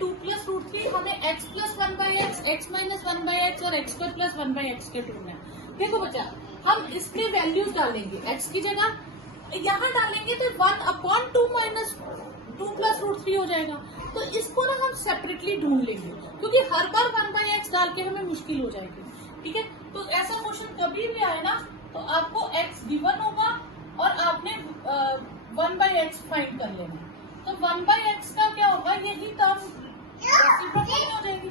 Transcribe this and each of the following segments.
2+√3 हमें x plus 1/x, x minus 1/x और x square plus 1/x के to में। देखो बच्चा, हम इसमें वैल्यूज डालेंगे, x की जगह यहाँ डालेंगे तो 1/2 माइनस 2+√3 हो जाएगा। तो इसको ना हम सेपरेटली ढूंढ लेंगे, क्योंकि हर बार 1/x डाल के हमें मुश्किल हो जाएगी। ठीक है, तो ऐसा क्वेश्चन कभी भी आए ना तो आपको x गिवन होगा और आपने 1/x फाइंड कर लेना। तो 1/x का क्या होगा, यही टर्म रेसिप्रोकल हो जाएगी।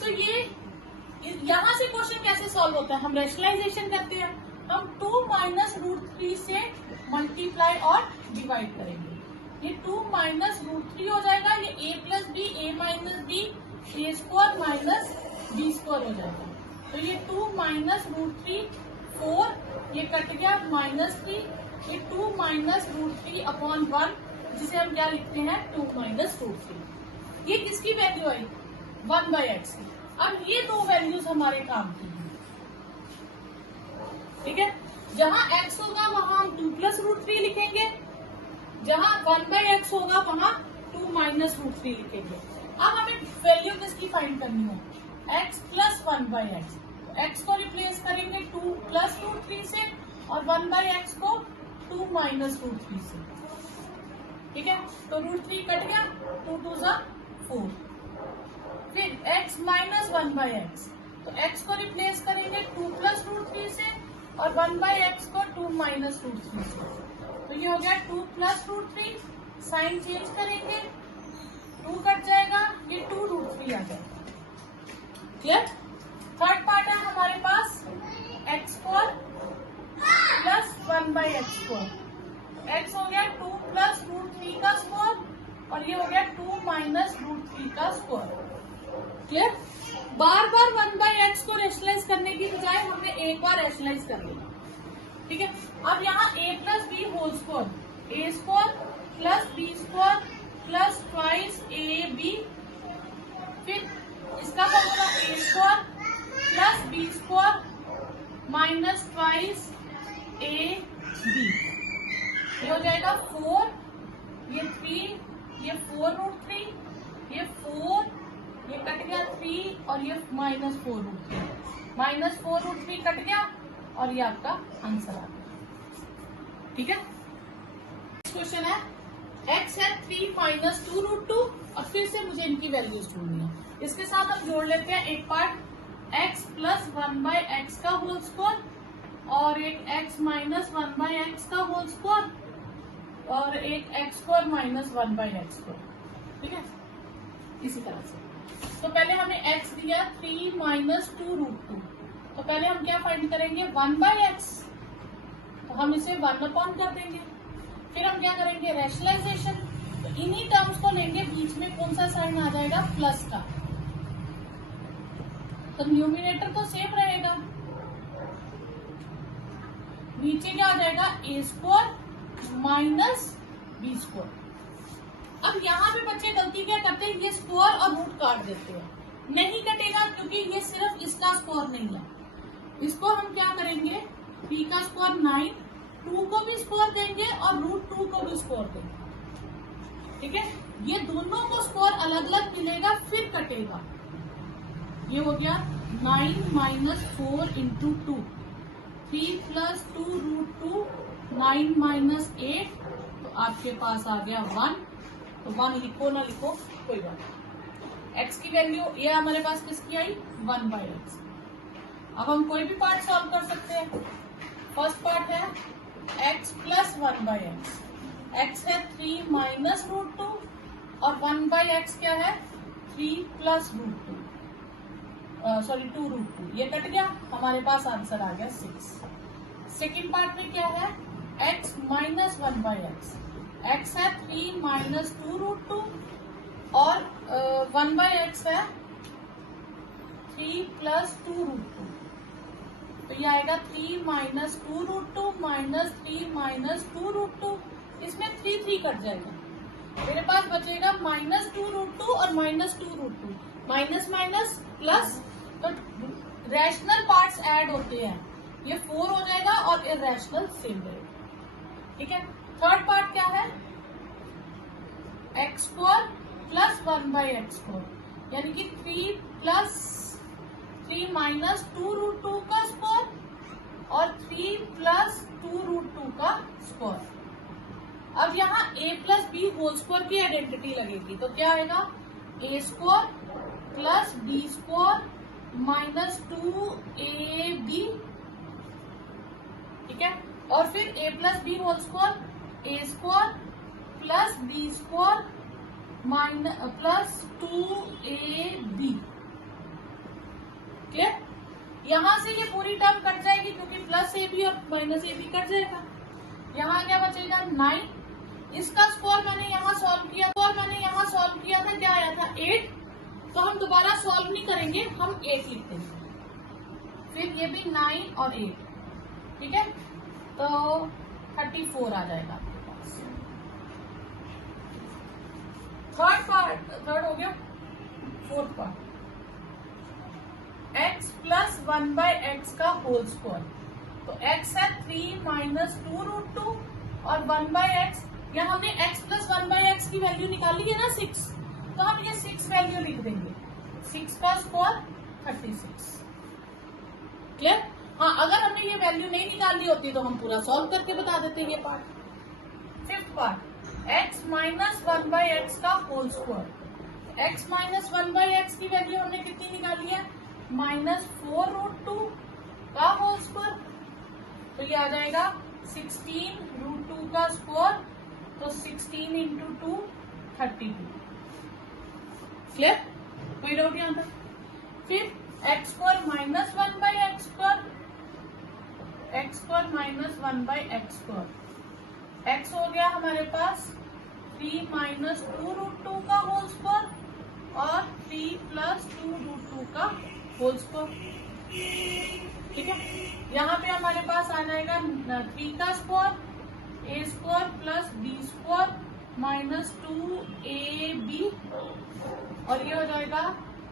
तो ये यहाँ से क्वेश्चन कैसे सॉल्व होता है, हम रैशनलाइजेशन करते हैं। हम 2 - √3 से मल्टीप्लाई और डिवाइड करेंगे। ये 2 - √3 हो जाएगा, ये a plus b, a minus b, a square minus b square हो जाएगा। तो ये 2 - √3 4, ये कट गया -3, ये 2 - √3 अपॉन 1, जिसे हम क्या लिखते हैं 2 - √3। ये किसकी वैल्यू आई, 1/x की। अब ये दो वैल्यूज हमारे काम की हैं। ठीक है, जहां x होगा वहां हम 2+√3 लिखेंगे, जहां 1/x होगा वहां 2 - √3 लिखेंगे। अब हमें वैल्यू किसकी फाइंड करनी है, x प्लस 1/x। x को रिप्लेस करेंगे 2+√3 से और 1/x को 2 - √3 से। ठीक है, तो √3 कट गया, 2 2 ज़ा 4। फिर x माइनस 1/x, तो x को रिप्लेस करेंगे 2+√3 से और 1/x को 2 - √3 से। तो ये हो गया 2+√3, साइन चेंज करेंगे, 2 कट जाएगा, ये 2√3 आ जाएगा। क्लियर। थर्ड पार्ट है हमारे पास x square plus 1/x square. x हो गया 2+√3 का स्क्वायर और ये हो गया 2 - √3 का स्क्वायर। क्लियर। बार बार 1/x को रैशनलाइज करने की बजाय हमने एक बार रैशनलाइज कर लिया। ठीक है, अब यहाँ a plus b whole square, a square plus b square plus twice ab, फिर इसका formula a square plus b square minus twice ab, ये हो जाएगा 4, ये 3, ये 4√3, ये 4, ये कट गया 3 और ये -4√3, -4√3 कट गया और ये आपका आंसर आ गया। ठीक है, क्वेश्चन है x है 3 - 2√2 और फिर से मुझे इनकी वैल्यूज ढूंढनी है। इसके साथ हम जोड़ लेते हैं एक पार्ट, x प्लस 1/x का होल स्क्वायर और एक x माइनस 1/x का होल स्क्वायर और एक x square minus 1/x square. ठीक है, इसी तरह से। तो पहले हमें x दिया 3 - 2√2, तो पहले हम क्या फाइंड करेंगे 1/x, तो हम इसे 1/, कर देंगे। फिर हम क्या करेंगे रैशनलाइजेशन, तो इन्हीं टर्म्स को लेंगे, बीच में कौन सा साइन आ जाएगा प्लस का, तो न्यूमिनेटर तो सेम रहेगा, नीचे क्या आ जाएगा a square minus b square. अब यहाँ पे बच्चे गलती क्या करते हैं, ये स्क्वायर और रूट काट देते हैं। नहीं कटेगा क्योंकि ये सिर्फ इसका स्क्वायर नहीं है। इसको हम क्या करेंगे, b का स्क्वायर 9, 2 को भी स्क्वायर देंगे और √2 को भी स्क्वायर देंगे। ठीक है, ये दोनों को स्क्वायर अलग अलग मिलेगा फिर कटेगा। ये हो गया 9 - 4 × 2, 3 + 2√2, 9 - 8, तो आपके पास आ गया 1। तो 1 लिखो ना लिखो कोई बात नहीं। x की वैल्यू ये हमारे पास किसकी आई 1/x। अब हम कोई भी पार्ट सॉल्व कर सकते हैं। फर्स्ट पार्ट है x प्लस 1/x, x है 3 - √2 और 1/x क्या है 3 + √2, सॉरी 2√2, ये कट गया, हमारे पास आंसर आ गया 6। सेकेंड पार्ट में क्या है x माइनस 1/x, x है 3 - 2√2 और 1/x है 3 + 2√2, तो ये आएगा 3 - 2√2 -3 - 2√2, इसमें 3 कट जाएगा, मेरे पास बचेगा -2√2 और -2√2, माइनस माइनस प्लस, तो रैशनल पार्ट्स ऐड होते हैं, ये 4 हो जाएगा और इरेशनल सेम रहेगा। ठीक है, थर्ड पार्ट क्या है x square plus 1/x square, यानी कि 3 प्लस 3 माइनस 2√2 का स्क्वायर और 3 प्लस 2√2 का स्क्वायर। अब यहाँ a plus b whole square की आइडेंटिटी लगेगी, तो क्या आएगा a square plus b square minus 2ab, ठीक है। और फिर a plus b whole square a square plus b square minus plus 2ab, clear. यहां से ये पूरी टर्म कट जाएगी क्योंकि प्लस ए बी और माइनस ए बी कट जाएगा। यहाँ क्या बचेगा 9, इसका स्क्वायर मैंने यहाँ सॉल्व किया था, क्या आया था 8, तो हम दोबारा सॉल्व नहीं करेंगे, हम 8 लिख देंगे। फिर ये भी 9 और 8, ठीक है, तो 34 आ जाएगा आपके पास। थर्ड हो गया। Fourth part, x plus 1/x का होल स्क्वायर, तो x है 3 माइनस 2√2 और 1/x, यहाँ हमने x प्लस 1/x की वैल्यू निकाली है ना 6, तो हम ये 6 वैल्यू लिख देंगे, 6 का स्क्वायर 36, क्लियर। हाँ, अगर हमने ये वैल्यू नहीं निकाली होती तो हम पूरा सॉल्व करके बता देते ये part. Fifth part, x minus 1/x का whole square, x minus 1/x की वैल्यू हमने कितनी निकाली है माइनस 4√2 का होल स्क्वायर, तो ये आ जाएगा 16√2 का स्क्वायर, तो 16 इंटू 2 32, क्लियर, कोई डाउट यहाँ तक। फिर x square minus 1/x square, x square minus 1/x square, x हो गया हमारे पास 3 माइनस 2√2 का होल स्क्वायर और 3 प्लस 2√2 का होल स्क्वायर, ठीक है। यहाँ पे हमारे पास आ जाएगा 3 का square, a square plus b square minus 2ab, और ये हो जाएगा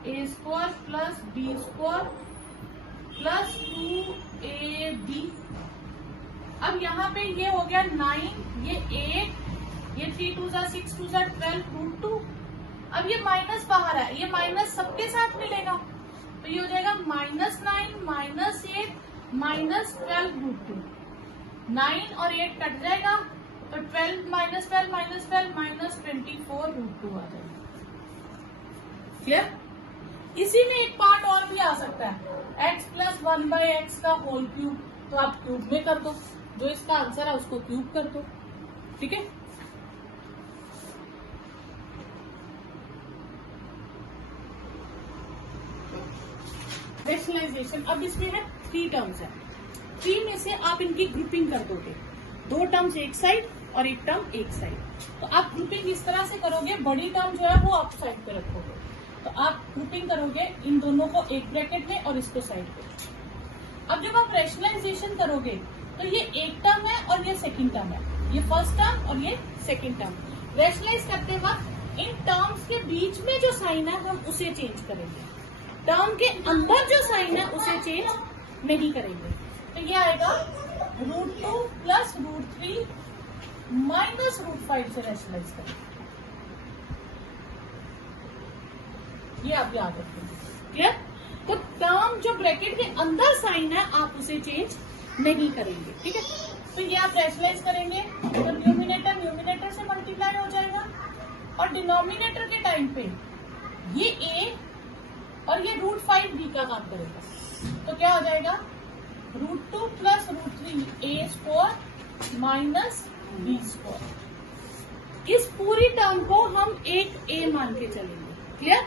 a square plus b square plus 2ab। अब यहाँ पे ये हो गया 9, ये 8, ये 3 2 जा 6 2 जा 12√2। अब ये माइनस बाहर है, ये माइनस सबके साथ मिलेगा, तो ये हो जाएगा -9 माइनस 8 माइनस 12√2, 9 और 8 कट जाएगा, तो 12 माइनस 12 माइनस 12 माइनस 24√2 आ जाएगा, क्लियर। इसी में एक पार्ट और भी आ सकता है, x प्लस 1/x का होल क्यूब, तो आप क्यूब में कर दो, जो इसका आंसर है उसको क्यूब कर दो, ठीक है। रेशनलाइजेशन, अब इसमें है 3 टर्म्स है, 3 में से आप इनकी ग्रुपिंग कर दोगे, 2 टर्म्स एक साइड और 1 टर्म एक साइड, तो आप ग्रुपिंग इस तरह से करोगे, बड़ी टर्म जो है वो आप साइड पे रखोगे, तो आप ग्रुपिंग करोगे इन दोनों को एक ब्रैकेट में और इसको साइड पे। अब जब आप रेशनलाइजेशन करोगे तो ये एक टर्म है और ये सेकंड टर्म है, ये फर्स्ट टर्म और ये सेकंड टर्म। रेशनलाइज करते वक्त इन टर्म्स के बीच में जो साइन है हम उसे चेंज करेंगे, टर्म के अंदर जो साइन है उसे चेंज नहीं करेंगे, तो ये आएगा √2 प्लस √3 माइनस √5 से रेशनलाइज करेंगे, ये आप याद रखेंगे, क्लियर। तो टर्म जो ब्रैकेट के अंदर साइन है आप उसे चेंज नहीं करेंगे, ठीक है। तो ये आप रेशनलाइज करेंगे तो न्यूमिनेटर से मल्टीप्लाई हो जाएगा और डिनोमिनेटर के टाइम पे ये a और ये √5 b का काम करेगा, तो क्या हो जाएगा √2 plus √3 a square minus b square. इस पूरी टर्म को हम एक a मान के चलेंगे, क्लियर।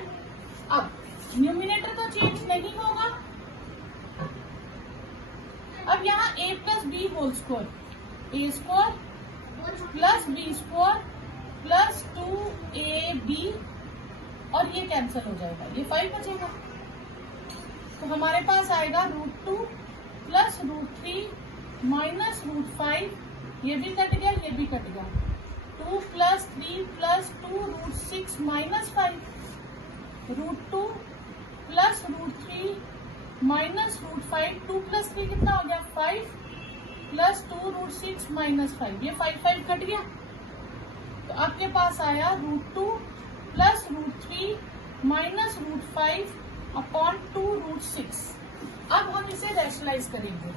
अब न्यूमिनेटर तो चेंज नहीं होगा, अब यहाँ a plus b whole square, a square plus b square plus 2ab, और ये कैंसिल हो जाएगा, ये 5 बचेगा, तो हमारे पास आएगा √2 प्लस √3 माइनस √5, ये भी कट गया, ये भी कट गया, 2 plus 3 plus 2 √6 minus 5, √2 plus √3 minus √5, 2 plus 3 कितना हो गया 5 प्लस 2 √6 माइनस 5, ये 5 कट गया, तो तो आपके पास आया √2 प्लस √3 माइनस √5 अपॉन 2√6। अब हम इसे रैशनलाइज करेंगे।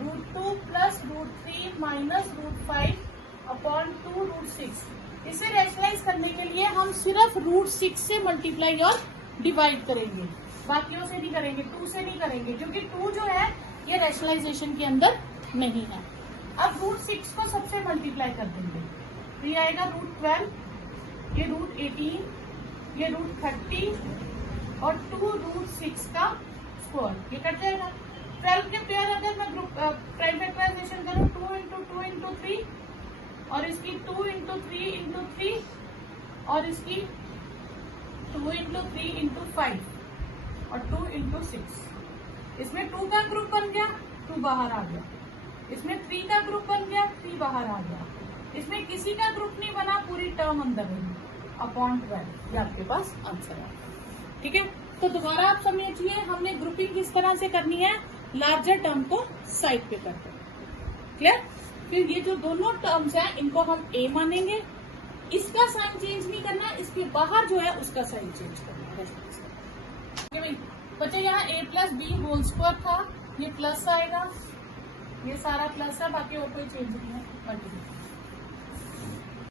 √2 प्लस √3 माइनस √5 अपॉन 2√6। इसे रैशनलाइज करने के लिए हम सिर्फ √6 से मल्टीप्लाई और डिवाइड करेंगे, बाकियों से नहीं करेंगे, 2 से नहीं करेंगे, क्योंकि 2 जो है ये रैशनलाइजेशन के अंदर नहीं है। अब √6 को सबसे मल्टीप्लाई कर देंगे, तो ये आएगा √12, ये √18, ये √30 और 2√6 का स्क्वायर, ये कट जाएगा। 12 के पेयर अगर मैं ग्रुप प्राइम फैक्टराइजेशन करूँ 2 इंटू 2 इंटू 3 और इसकी 2 इंटू 3 इंटू 3 और इसकी 2 इंटू 3 इंटू 5 और 2 इंटू 6। इसमें 2 का ग्रुप बन गया, 2 बाहर आ गया। इसमें 3 का ग्रुप बन गया, 3 बाहर आ गया। इसमें किसी का ग्रुप नहीं बना, पूरी टर्म अंदर रही अपॉन 12। ये आपके पास आंसर है। ठीक है, तो दोबारा आप समझिए, हमने ग्रुपिंग किस तरह से करनी है, लार्जर टर्म को साइड पे करते हैं। क्लियर? फिर ये जो दोनों टर्म्स हैं इनको हम ए मानेंगे, इसका साइन चेंज नहीं करना, इसके बाहर जो है उसका साइन चेंज करना है। बच्चे यहाँ a plus b whole square था, ये प्लस आएगा, ये सारा प्लस है, बाकी और कोई चेंज नहीं है।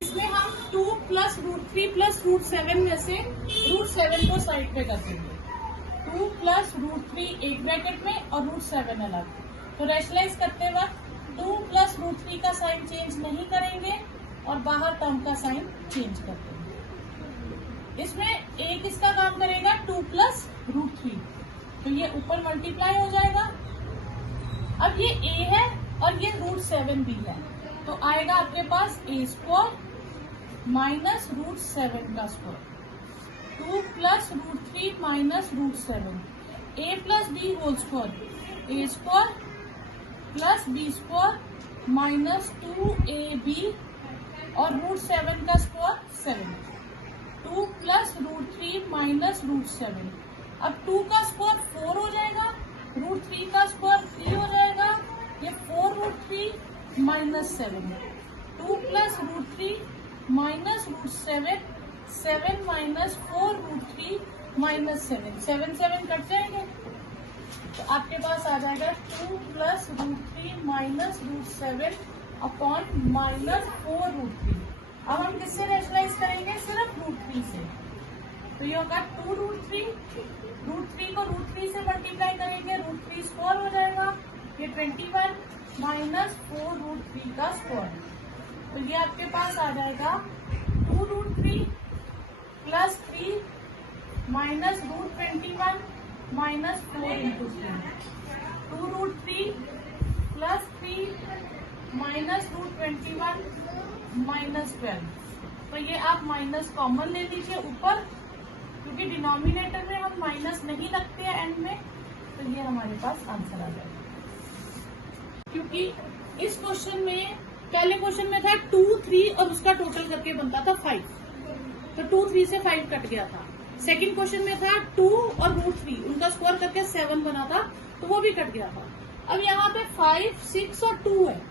इसमें हम 2 प्लस √3 प्लस √7 में से √7 को साइड पे कर देंगे। 2 प्लस √3 एक ब्रैकेट में और √7 अलग। तो रैशनलाइज करते वक्त 2 प्लस √3 का साइन चेंज नहीं करेंगे और बाहर टर्म का साइन चेंज कर देंगे। इसमें a किसका काम करेगा, 2 प्लस √3, तो ये ऊपर मल्टीप्लाई हो जाएगा। अब ये a है और ये √7 भी है, तो आएगा आपके पास a² माइनस √7 का square. 2 plus √3 minus √7, a plus b whole square, a² plus b² minus 2ab और √7 का स्क्वायर 7। 2 प्लस √3 माइनस √7, अब 2 का स्क्वायर 4 हो जाएगा, √3 का स्क्वायर 3 हो जाएगा, ये 4√3 minus 7। 2 plus √3 minus √7, 7 minus 4√3 minus 7, 7 7 cut जाएंगे, तो आपके पास आ जाएगा 2 प्लस √3 माइनस √7 अपॉन माइनस 4√3। अब हम किससे रैशनलाइज करेंगे, सिर्फ √3 से, तो ये होगा 2√3, √3 को √3 से मल्टीप्लाई करेंगे, √3 स्क्वायर हो जाएगा, ये 21 माइनस 4√3 का स्क्वायर, तो ये आपके पास आ जाएगा 2√3 plus 3 minus √21 minus 4 into 3, 2√3 plus 3 minus √21 minus 12। तो ये आप माइनस कॉमन ले लीजिए ऊपर, क्योंकि डिनोमिनेटर में हम माइनस नहीं रखते हैं एंड में, तो ये हमारे पास आंसर आ जाएगा। क्योंकि इस क्वेश्चन में, पहले क्वेश्चन में था 2 3 और उसका टोटल करके बनता था 5, तो 2 3 से 5 कट गया था। सेकंड क्वेश्चन में था 2 और √3 उनका स्क्वायर करके 7 बना था, तो वो भी कट गया था। अब यहाँ पे 5 6 और 2 है,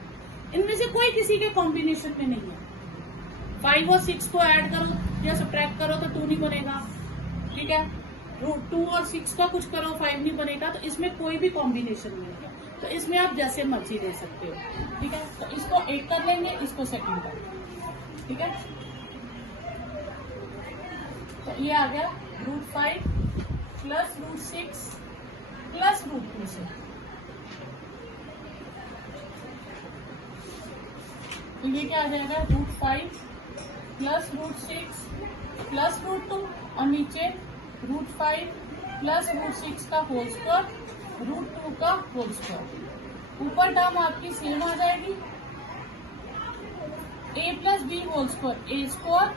इनमें से कोई किसी के कॉम्बिनेशन में नहीं है। 5 और 6 को ऐड करो या सब्ट्रैक्ट करो तो 2 नहीं बनेगा, ठीक है। 2 और 6 का कुछ करो 5 नहीं बनेगा, तो इसमें कोई भी कॉम्बिनेशन नहीं है, तो इसमें आप जैसे मर्जी ले सकते हो, ठीक है। तो इसको 1 कर लेंगे, इसको सेकंड कर लेंगे, ठीक है। तो ये आ गया √5 प्लस √6 प्लस √2 से, तो ये क्या आ जाएगा, √5 प्लस √6 प्लस √2 और नीचे √5 प्लस √6 का होल स्क्वायर, √2 का होल स्क्वायर। ऊपर टर्म आपकी सेम आ जाएगी, a plus b whole square, a²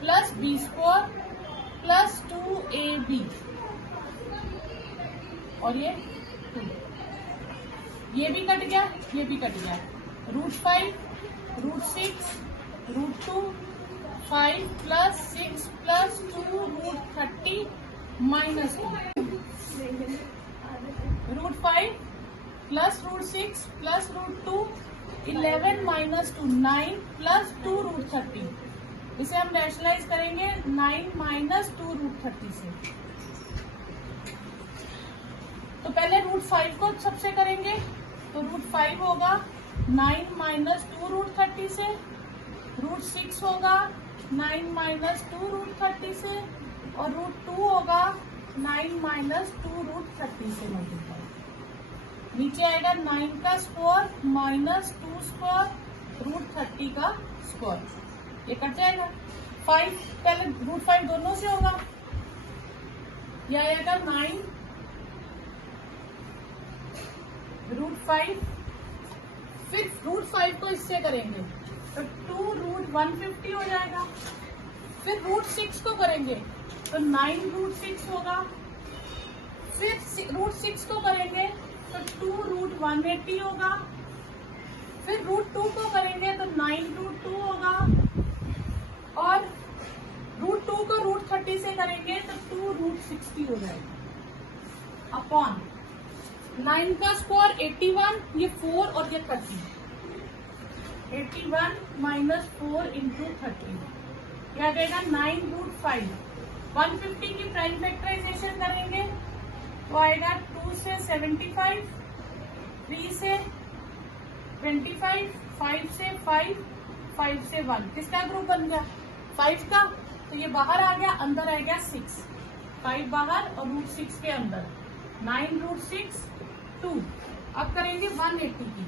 plus b² plus 2ab और ये 2, ये भी कट गया, ये भी कट गया। √5 √6 √2 5 plus 6 plus 2 √30 minus 2, √5 plus √6 plus √2 11 minus 2 9 plus 2 √30, इसे हम रैशनलाइज करेंगे 9 माइनस 2 रूट 30 से। तो पहले रूट 5 को सबसे करेंगे, तो रूट 5 होगा 9 माइनस 2 रूट 30 से, रूट 6 होगा 9 माइनस 2 रूट 30 से, और रूट 2 होगा 9 माइनस 2 रूट 30 से मल्टीप्लाई। नीचे आएगा 9 का स्क्वायर माइनस 2 स्क्वायर रूट 30 का स्क्वायर, ये कट जाएगा। 5 पहले रूट 5 दोनों से होगा, यह आएगा 9 रूट 5, फिर रूट 5 को इससे करेंगे तो 2 रूट 150 हो जाएगा। फिर रूट 6 को करेंगे तो 9 रूट 6 होगा। फिर रूट 6 को करेंगे तो 2 रूट 180 होगा। फिर रूट 2 को करेंगे तो 9 रूट 2 होगा, और रूट 2 को रूट 30 से करेंगे तो 2 रूट 60 हो जाएगा अपॉन 9 का स्क्वायर 81, ये 4 और ये 30, 81 माइनस 4 इंटू 30, क्या देगा 9 रूट 5। 150 की प्राइम फैक्टराइजेशन करेंगे तो आएगा 2 से 75, 3 से 25, 5 से 5, 5 से 1, किसका ग्रुप बन गया 5 का, तो ये बाहर आ गया, अंदर आ गया 6, 5 बाहर और रूट 6 के अंदर, 9 रूट 6 2। अब करेंगे 180 की,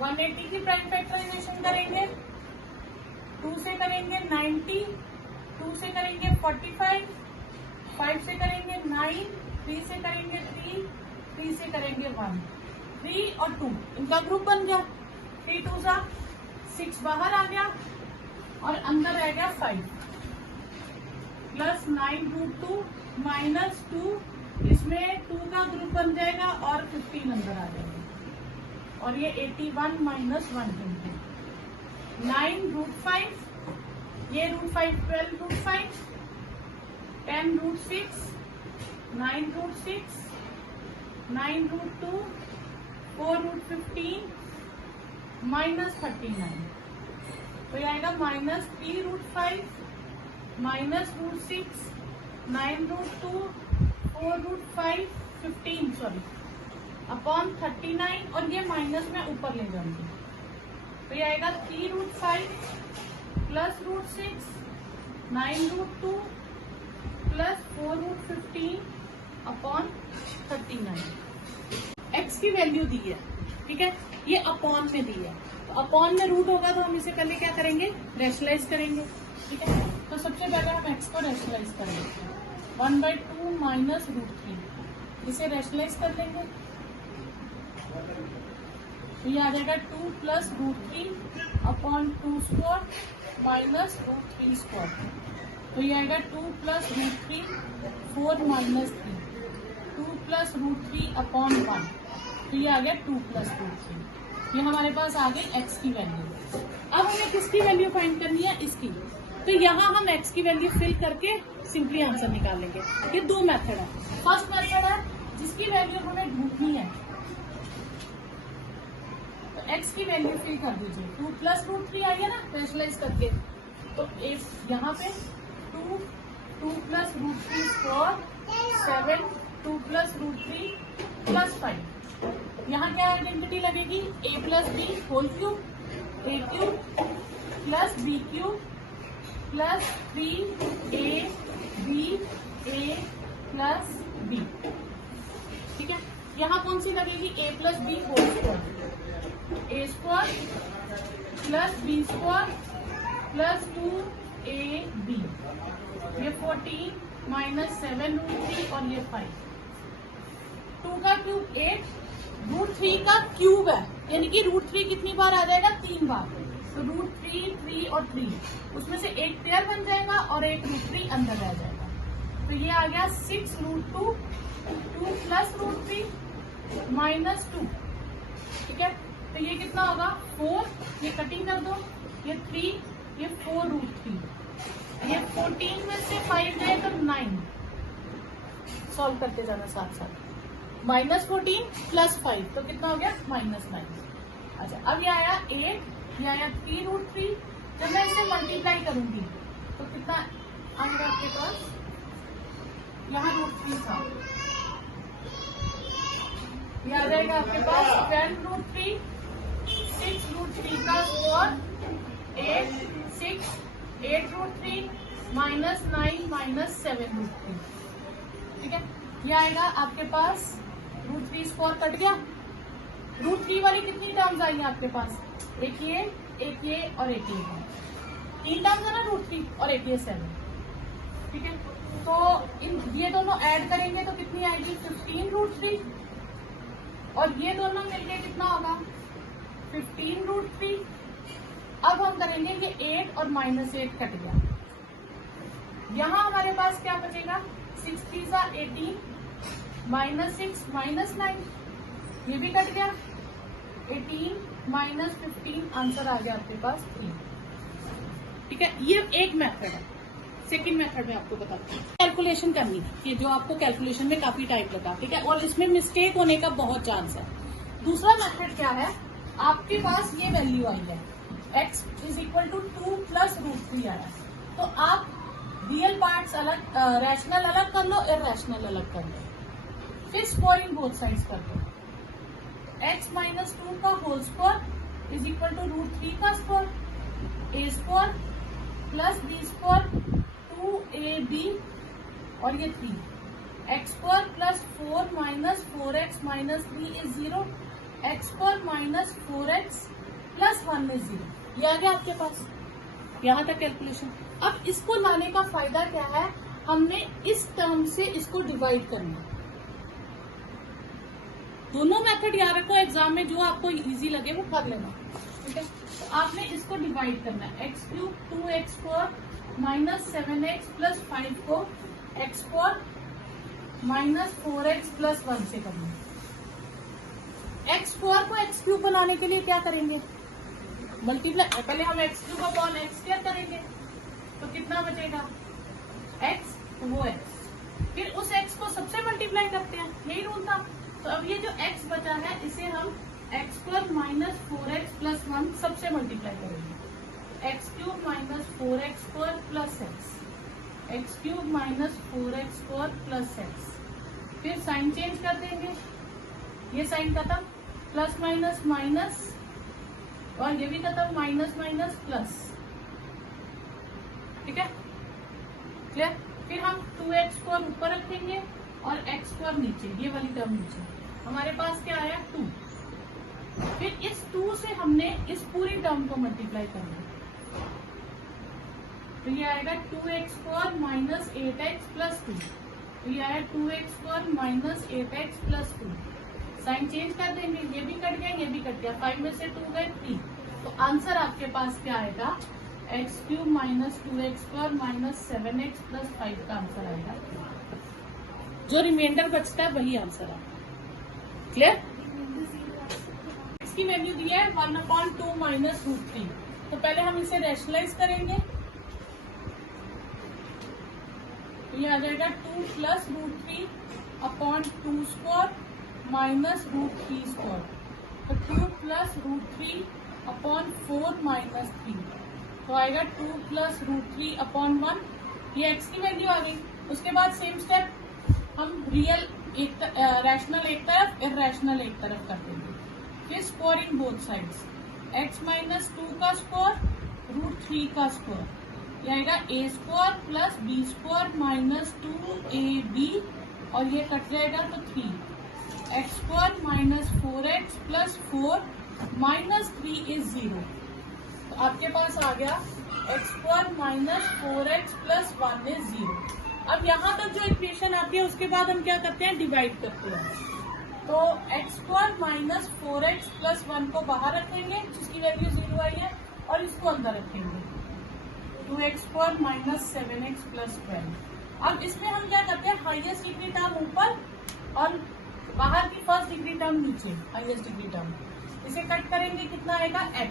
180 की प्राइम फैक्टराइजेशन करेंगे, 2 से करेंगे 90, 2 से करेंगे 45, 5 से करेंगे 9, 3 से करेंगे 3, 3 से करेंगे 1, 3 और 2 इनका ग्रुप बन गया, 3 2 सा 6 बाहर आ गया और अंदर आ गया 5, प्लस 9 रूट 2 माइनस 2, इसमें 2 का ग्रुप बन जाएगा और 15 अंदर आ जाएगा, और ये 81 माइनस 120, 9 रूट 5, ये root 5 12 root 5, 10 root 6, 9 root 6, 9 root 2, 4 root 15 minus 39, तो ये आएगा minus 3 root 5 minus root 6, 9 root 2, 4 root 5, 15 sorry upon 39, और ये माइनस में ऊपर ले जाऊंगी, तो ये आएगा 3 root 5 plus root 6, 9 root 2 plus 4 root 15 upon 39। X की वैल्यू दी है, ठीक है, ये अपॉन में दी है, तो अपॉन में रूट होगा तो हम इसे पहले क्या करेंगे रैशनलाइज करेंगे, ठीक है। तो सबसे पहले हम एक्स को रैशनलाइज कर लेते हैं, 1/2 माइनस रूट 3, इसे रैशनलाइज कर लेंगे तो ये आ जाएगा 2 plus root 3 upon 2 square minus root 3 square, तो ये आएगा 2 plus root 3 4 minus 3, 2 plus root 3 upon 1, तो ये आ गया 2 प्लस रूट 3। ये हमारे पास आ गई एक्स की वैल्यू। अब हमें किसकी वैल्यू फाइंड करनी है, इसकी, तो यहाँ हम एक्स की वैल्यू फिल करके सिंपली आंसर निकालेंगे। ये दो मेथड है, फर्स्ट मेथड है जिसकी वैल्यू हमें ढूंढनी है, तो एक्स की वैल्यू फिल कर दीजिए, 2 प्लस रूट 3 आई है ना रैशनलाइज करके, तो यहाँ पे 2 plus root 3 square 7, 2 plus root 3 plus 5, यहाँ क्या आइडेंटिटी लगेगी a plus b whole cube, a cube plus b cube plus 3ab a plus b, ठीक है। यहाँ कौन सी लगेगी a plus b whole square, a square plus b square plus 2ab, ये 14 माइनस 7 रूट 3 और ये 5, 2 का क्यूब 8, रूट 3 का क्यूब है, यानी कि रूट 3 कितनी बार आ जाएगा 3 बार, तो रूट 3 3 और 3, उसमें से एक पेयर बन जाएगा और एक रूट 3 अंदर रह जाएगा, तो ये आ गया 6 रूट 2, 2 प्लस रूट 3 माइनस 2, ठीक है। तो ये कितना होगा 4, ये कटिंग कर दो, ये 3, ये 4 रूट 3, ये 14 में से 5 गए तो 9, सॉल्व करते जाना साथ साथ, माइनस 14 प्लस 5 तो कितना हो गया -9। अच्छा अब ये आया 8, ये आया 3 रूट 3, जब मैं इसे मल्टीप्लाई करूंगी तो कितना आएगा आपके पास, यहाँ √3 था, यह आ जाएगा आपके पास 12√3, 6√3 का स्क्वायर 8, 6, 8√3 -9 -7√3, ठीक है। यह आएगा आपके पास √3 स्क्वायर कट गया, √3 वाली कितनी टर्म्स आई है आपके पास, एक ये और एक ये, 3 टर्म्स है ना √3 और एक ये 7, ठीक है। तो ये दोनों ऐड करेंगे तो कितनी आएगी 15√3, और ये दोनों मिलके कितना होगा 15√3। अब हम करेंगे ये 8 और -8 कट गया, यहाँ हमारे पास क्या बचेगा 6 3 18, -6 -9, ये भी कट गया, 18 -15, आंसर आ गया आपके पास 3, ठीक है। ये एक मेथड है। सेकंड मेथड में आपको बताती हूँ कैलकुलेशन करनी कि जो आपको कैलकुलेशन में काफी टाइम लगा, ठीक है, और इसमें मिस्टेक होने का बहुत चांस है। दूसरा मेथड क्या है, आपके पास ये वैल्यू आई है x = 2 + √3 आ रहा है, तो आप रियल पार्ट्स अलग, रैशनल अलग कर लो, इरैशनल अलग कर लो, फिर स्क्वायरिंग बोथ साइड्स कर लो। x - 2 का होल स्क्वायर = √3 का square, a square plus b square 2ab और ये 3, x square plus 4 - 4x - 3 = 0, x square - 4x + 1 = 0। ये आ गया आपके पास, यहाँ तक कैलकुलेशन। अब इसको लाने का फायदा क्या है, हमने इस टर्म से इसको डिवाइड करना। दोनों मेथड याद रखो, एग्जाम में जो आपको इजी लगे वो कर लेना, ठीक है। तो आपने इसको डिवाइड करना है, x³ 2x² -7x + 5 को x² -4x + 1 से करना। x² को x³ बनाने के लिए क्या करेंगे, मल्टीप्लाई, पहले हम x³ अपॉन x² करेंगे तो कितना बचेगा x, तो वो x, फिर उस x को सबसे मल्टीप्लाई करते हैं, यही रूल था। तो अब ये जो x बचा है इसे हम x² -4x + 1 सबसे मल्टीप्लाई करेंगे, x³ -4x² + x, x³ -4x² + x, फिर साइन चेंज कर देंगे, ये साइन खत्म, प्लस माइनस माइनस, और ये भी खत्म, माइनस माइनस प्लस, ठीक है, क्लियर। फिर हम 2x² ऊपर रखेंगे और x² नीचे, ये वाली टर्म नीचे, हमारे पास क्या आया 2। फिर इस 2 से हमने इस पूरी टर्म को मल्टीप्लाई करना, तो ये आएगा 2x² - 8x + 2, तो ये आया 2x² - 8x + 2, साइन चेंज कर देंगे, ये भी कट गया, ये भी कट गया, 5 में से 2 गए 3, तो आंसर आपके पास क्या आएगा, x³ - 2x² - 7x + 5 का आंसर आएगा। जो रिमाइंडर बचता है वही आंसर है, क्लियर। इसकी वैल्यू दी है 1/2 - √3, तो पहले हम इसे रैशनलाइज करेंगे, तो ये आ जाएगा 2 + √3 अपॉन 2² -√3², तो 2 + √3 अपॉन 4 - 3, तो आएगा 2 + √3 अपॉन 1, ये x की वैल्यू आ गई। उसके बाद सेम स्टेप हम रियल एक रैशनल एक तरफ, इरैशनल एक तरफ कर देंगे, फिर स्क्वायरिंग बोथ साइड्स, x - 2 का स्क्वायर √3 का स्क्वायर, ये आएगा a² + b² - 2ab, और ये कट जाएगा तो 3, x² - 4x + 4 - 3 = 0, तो आपके पास आ गया x² - 4x + 1 = 0। अब यहाँ तक जो इक्वेशन आती है उसके बाद हम क्या करते हैं, डिवाइड करते हैं, तो x² - 4x + 1 को बाहर रखेंगे जिसकी वैल्यू 0 आई है, और इसको अंदर रखेंगे, 2x² - 7x + 12। अब इसमें हम क्या करते हैं, हाईएस्ट डिग्री टर्म ऊपर और बाहर की फर्स्ट डिग्री टर्म नीचे, हाईएस्ट डिग्री टर्म, इसे कट करेंगे, कितना आएगा x,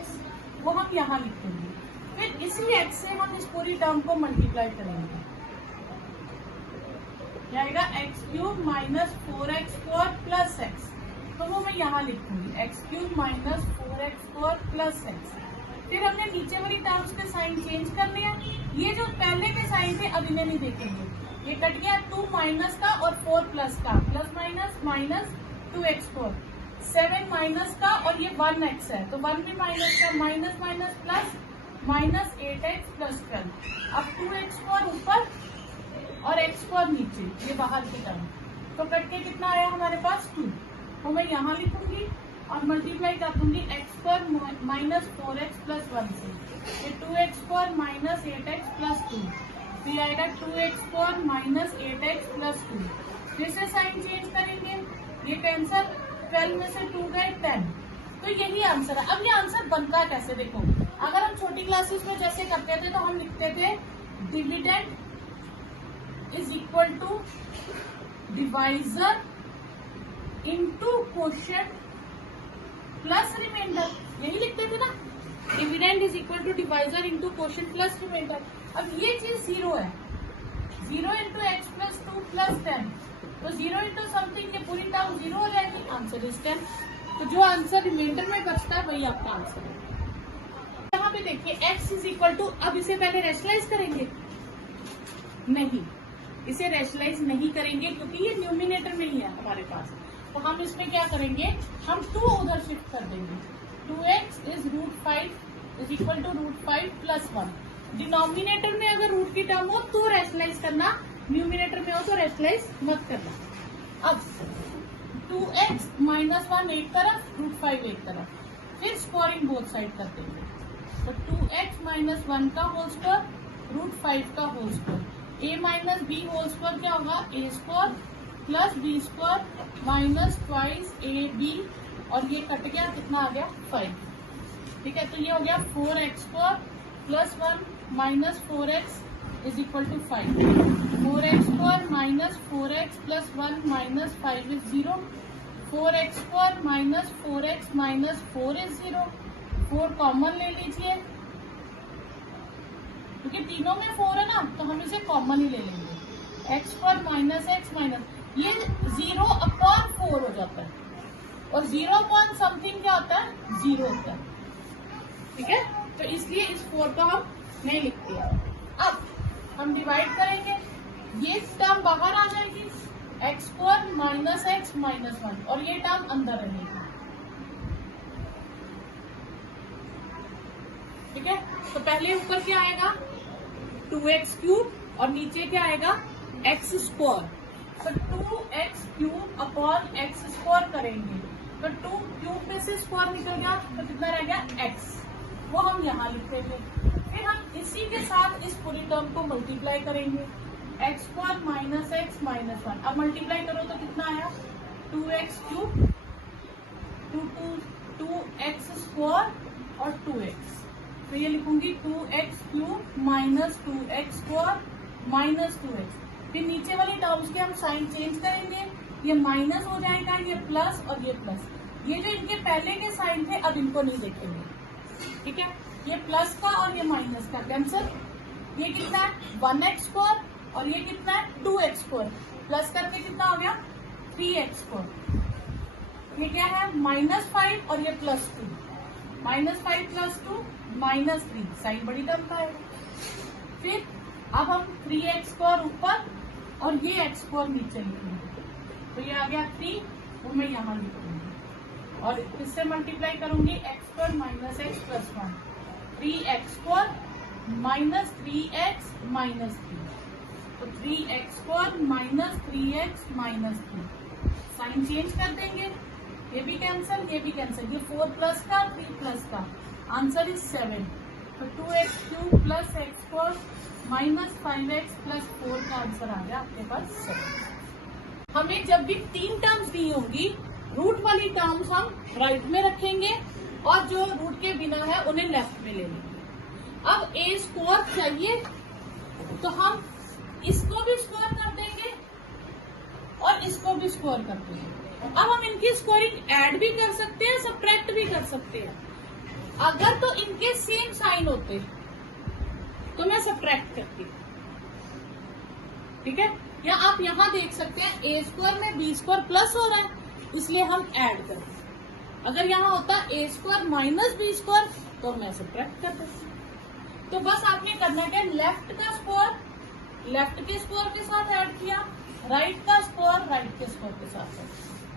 वो हम यहाँ लिखेंगे, फिर इसी x से हम इस पूरी टर्म को मल्टीप्लाई करेंगे, क्या आएगा x³ - 4x² + x, तो वो मैं यहाँ लिखूंगी, x³ - 4x² + x। फिर हमने नीचे वाली टर्म्स के साइन साइन चेंज करने हैं। ये जो पहले के साइन थे अब इन्हें नहीं देखेंगे, ये कट गया 2 माइनस का और 4 प्लस का, plus minus minus 2x4, 7 minus का और ये 1x है तो 1 भी माइनस का, minus minus plus minus 8x plus 12। अब 2x4 ऊपर और x4 नीचे, ये बाहर की तरफ, तो कट के कितना आया हमारे पास 2। तो मैं यहाँ लिखूंगी और मल्टीप्लाई कर दूंगी x4 माइनस 4x प्लस 1 से, ये 2x4 माइनस 8x प्लस 2, फिर आएगा 2x4 माइनस 8x प्लस 2। फिर से साइन चेंज करेंगे, ये कैंसर 12 में से 2 गए 10, तो यही आंसर है। अब ये आंसर बनता कैसे देखो, अगर हम छोटी क्लासेस में जैसे करते थे तो हम लिखते थे dividend is equal to divisor into quotient plus remainder, यही लिखते थे ना, dividend is equal to divisor into quotient plus remainder. अब ये चीज 0 है, 0 इंटू एक्स प्लस 2 प्लस 10, तो 0 इंटू समथिंग, ये पूरी टर्म 0 हो जाएगी, आंसर इज 10। तो जो आंसर रिमाइंडर में बचता है वही आपका आंसर है। यहाँ पे देखिए x इज इक्वल टू, अब इसे पहले रेशनलाइज करेंगे, नहीं इसे रेशनलाइज नहीं करेंगे क्योंकि ये न्यूमिनेटर में ही है हमारे पास, तो हम इसमें क्या करेंगे, हम 2 उधर शिफ्ट कर देंगे। 2x is √5 is equal to √5 plus 1। Denominator में अगर रूट की टर्म हो तो रेशनलाइज करना, न्यूमिनेटर में हो तो रेशनलाइज मत करना। अब 2x माइनस 1 एक तरफ, √5 एक तरफ, फिर स्क्वायरिंग बोथ साइड कर देंगे, तो 2x माइनस 1 का होल स्क्वायर √5 का whole square, a minus b whole square क्या होगा, a square plus b square minus twice a b, और ये कट गया, कितना आ गया 5, ठीक है। तो ये हो गया 4x square plus 1 minus 4x is equal to 5, 4x square minus 4x plus 1 minus 5 is 0, 4x square minus 4x minus 4 is 0, 4 common ले लीजिए क्योंकि तीनों में 4 है ना, तो हम इसे कॉमन ही ले लेंगे, x square minus x minus, ये 0 अपॉन 4 हो जाता है, और 0 अपॉन समथिंग क्या होता है, 0 होता है, ठीक है। तो इसलिए इस 4 को हम नहीं लिखते हैं। अब हम डिवाइड करेंगे, ये टर्म बाहर आ जाएगी, x square minus x minus 1, और ये टर्म अंदर रहेगी, ठीक है। तो पहले ऊपर क्या आएगा 2x क्यूब, और नीचे क्या आएगा x स्क्वायर, तो 2x cube upon x square करेंगे, तो 2 क्यूब में से स्क्वायर निकल गया, तो कितना रह गया x, वो हम यहाँ लिखेंगे। फिर हम इसी के साथ इस पूरी टर्म को मल्टीप्लाई करेंगे, x square minus x minus 1, अब मल्टीप्लाई करो तो कितना आया 2x क्यूब, 2x स्क्वायर और 2x, तो ये लिखूंगी 2x cube minus 2x square minus 2x। फिर नीचे वाली टर्म्स के हम साइन चेंज करेंगे, ये माइनस हो जाएगा, ये प्लस और ये प्लस, ये जो इनके पहले के साइन थे अब इनको नहीं देखेंगे, ठीक है। ये प्लस का और ये माइनस का कैंसिल, ये कितना है 1x स्क्वायर और ये कितना है 2x स्क्वायर, प्लस करके कितना हो गया 3x स्क्वायर, ये क्या है -5 और ये +2, -5 + 2 -3, साइन बड़ी टर्म का है। फिर अब हम 3x स्क्वायर ऊपर और ये x स्क्वायर नीचे लिखेंगे, तो ये आ गया 3, वो मैं यहाँ लिखूंगी और इससे मल्टीप्लाई करूंगी x square minus x plus 1, 3x square minus 3x minus 3, तो 3x square minus 3x minus 3, sign change कर देंगे, ये भी कैंसिल, ये भी कैंसिल, ये 4 प्लस का 3 प्लस का, आंसर इज 7, तो 2x cube plus x square minus 5x plus 4 का आंसर आ गया आपके पास 7। हमें जब भी 3 टर्म्स दी होंगी, रूट वाली टर्म्स हम राइट में रखेंगे और जो रूट के बिना है उन्हें लेफ्ट में ले लेंगे। अब a स्क्वायर चाहिए तो हम इसको भी स्क्वायर कर देंगे और इसको भी स्क्वायर कर देंगे। अब हम इनकी स्क्वायरिंग ऐड भी कर सकते हैं, सब्ट्रैक्ट भी कर सकते हैं। अगर तो इनके सेम साइन होते तो मैं सब्ट्रैक्ट करती, ठीक है। या आप यहाँ देख सकते हैं a स्क्वायर में b स्क्वायर प्लस हो रहा है, इसलिए हम ऐड करें। अगर यहाँ होता a square minus b square तो मैं सब्ट्रैक्ट कर देती। तो बस आपने करना क्या, लेफ्ट का स्क्वायर लेफ्ट के स्क्वायर के साथ ऐड किया, राइट का स्क्वायर राइट के स्क्वायर के साथ ऐड किया।